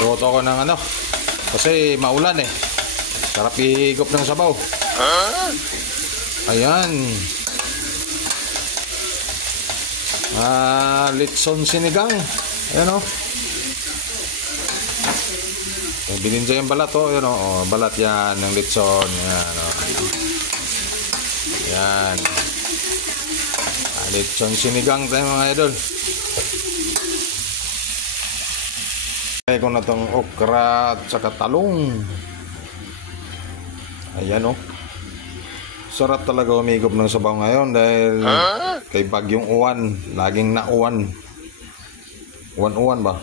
Luto ko ng ano. Kasi maulan eh. Sarap ihigop ng sabaw. Ayan. Litson sinigang. Ayan o. Bininja yung balat o. Ayan o. Balat yan ng litson. Ayan o. Ayan. Litson sinigang tayo mga idol. Kaya ko na itong okra at saka talong. Ayan o. Sarap talaga umigop ng sabaw ngayon dahil kay bagyong uwan. Laging nauwan. Uwan-uwan ba?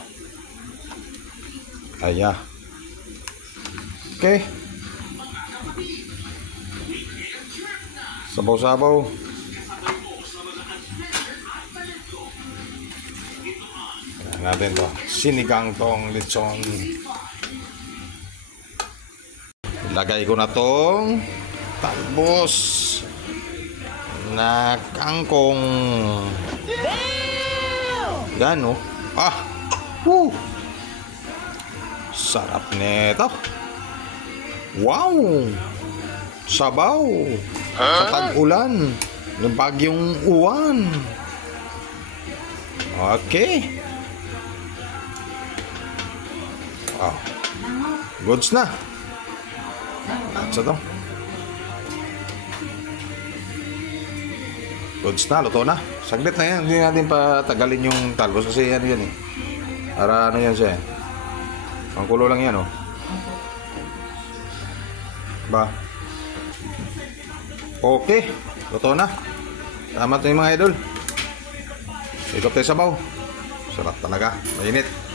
Ayan. Okay. Sabaw-sabaw. Ayan natin to. Sinigang tong litson. Ilagay ko na tong talbos na kangkong. Yan o. Woo! Sarap nito. Wow! Sabaw sa tag-ulan ng bagyong uwan. Okay. Wow. Goods na. Sa to. Goods na, luto na. Saglit na yan. Hindi natin patagalin yung talbos kasi yan yan eh. Para ano yan siya eh. Pangkulo lang yan oh. Ba? Okay. Luto na. Tama ito yung mga idol. Ikop tayo sabaw. Sarap talaga. Mainit.